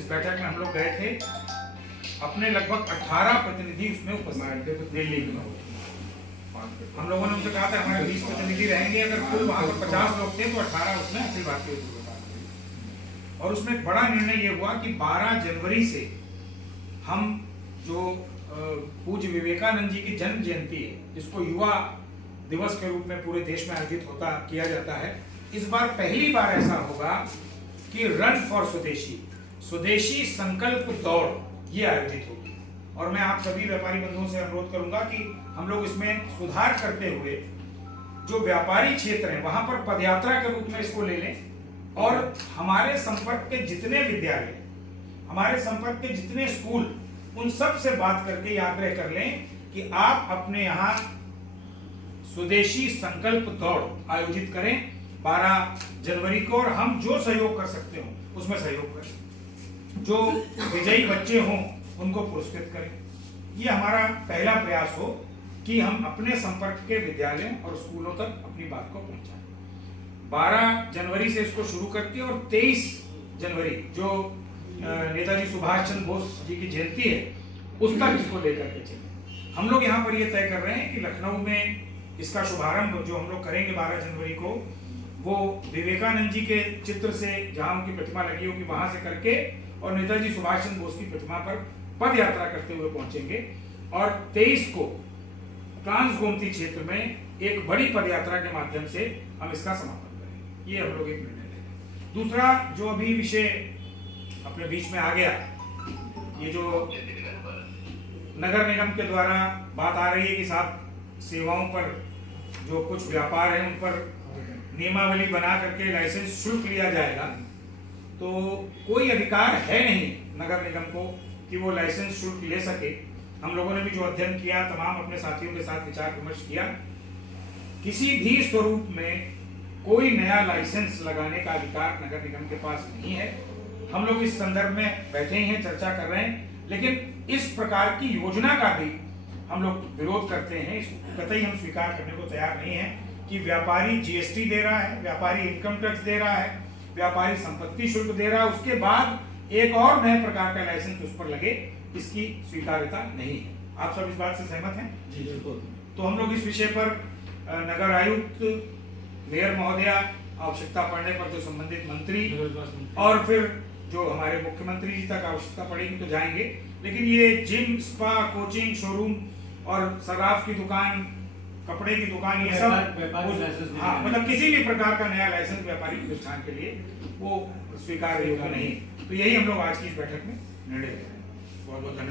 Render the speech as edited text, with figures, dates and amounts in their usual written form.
जिस बैठक में हम लोग गए थे, अपने लगभग 18 प्रतिनिधि उसमें उपस्थित दिल्ली में। हम लोगों ने उनसे कहा था हमारे 20 प्रतिनिधि रहेंगे, अगर कुल वहाँ पर 50 लोग थे तो 18 उसमें अखिल भारतीय उर्दू विभाग। और उसमें एक बड़ा निर्णय ये हुआ कि 12 जनवरी से हम जो पूज्य विवेकानंद जी की जन्म जयंती है, जिसको युवा दिवस के रूप में पूरे देश में आयोजित किया जाता है, इस बार पहली बार ऐसा होगा कि रन फॉर स्वदेशी, स्वदेशी संकल्प दौड़ ये आयोजित होगी। और मैं आप सभी व्यापारी बंधुओं से अनुरोध करूंगा कि हम लोग इसमें सुधार करते हुए जो व्यापारी क्षेत्र है वहां पर पदयात्रा के रूप में इसको ले लें, और हमारे संपर्क के जितने विद्यालय, हमारे संपर्क के जितने स्कूल, उन सब से बात करके आग्रह कर लें कि आप अपने यहाँ स्वदेशी संकल्प दौड़ आयोजित करें 12 जनवरी को, और हम जो सहयोग कर सकते हो उसमें सहयोग करें। जो विजयी बच्चे हों उनको पुरस्कृत करें। ये हमारा पहला प्रयास हो कि हम अपने संपर्क के विद्यालयों और स्कूलों तक अपनी बात को पहुंचाएं। 12 जनवरी से इसको शुरू करके और 23 जनवरी जो नेताजी सुभाष चंद्र बोस जी की जयंती है उस तक इसको लेकर के चलें। हम लोग यहाँ पर ये तय कर रहे हैं कि लखनऊ में इसका शुभारंभ जो हम लोग करेंगे 12 जनवरी को, वो विवेकानंद जी के चित्र से, जहाँ उनकी प्रतिमा लगी होगी वहां से करके, और नेताजी सुभाष चंद्र बोस की प्रतिमा पर पद यात्रा करते हुए पहुंचेंगे। और 23 को ट्रांस गोमती क्षेत्र में एक बड़ी पद यात्रा के माध्यम से हम इसका समापन करेंगे। ये हम लोग एक निर्णय लेंगे। दूसरा जो अभी विषय अपने बीच में आ गया, ये जो नगर निगम के द्वारा बात आ रही है कि साहब सेवाओं पर जो कुछ व्यापार है उन पर नियमावली बना करके लाइसेंस शुल्क लिया जाएगा, तो कोई अधिकार है नहीं नगर निगम को कि वो लाइसेंस शुल्क ले सके। हम लोगों ने भी जो अध्ययन किया, तमाम अपने साथियों के साथ विचार विमर्श किया, किसी भी स्वरूप में कोई नया लाइसेंस लगाने का अधिकार नगर निगम के पास नहीं है। हम लोग इस संदर्भ में बैठे ही हैं, चर्चा कर रहे हैं, लेकिन इस प्रकार की योजना का भी हम लोग विरोध करते हैं। इसको कतई हम स्वीकार करने को तैयार नहीं है कि व्यापारी जीएसटी दे रहा है, व्यापारी इनकम टैक्स दे रहा है, व्यापारी संपत्ति शुल्क दे रहा है, उसके बाद एक और नए प्रकार का लाइसेंस उस पर लगे, इसकी स्वीकार्यता नहीं है। आप सब इस बात से सहमत हैं? जी बिल्कुल। तो हम लोग इस विषय पर नगर आयुक्त, मेयर महोदया, आवश्यकता पड़ने पर जो संबंधित मंत्री और फिर जो हमारे मुख्यमंत्री जी तक आवश्यकता पड़ेगी तो जाएंगे। लेकिन ये जिम, स्पा, कोचिंग, शोरूम और शराब की दुकान, कपड़े की दुकान, ये सब हाँ, मतलब किसी भी प्रकार का नया लाइसेंस व्यापारी प्रतिष्ठान के लिए वो स्वीकार योग्य नहीं। तो यही हम लोग आज की इस बैठक में निर्णय ले रहे हैं। बहुत बहुत धन्यवाद।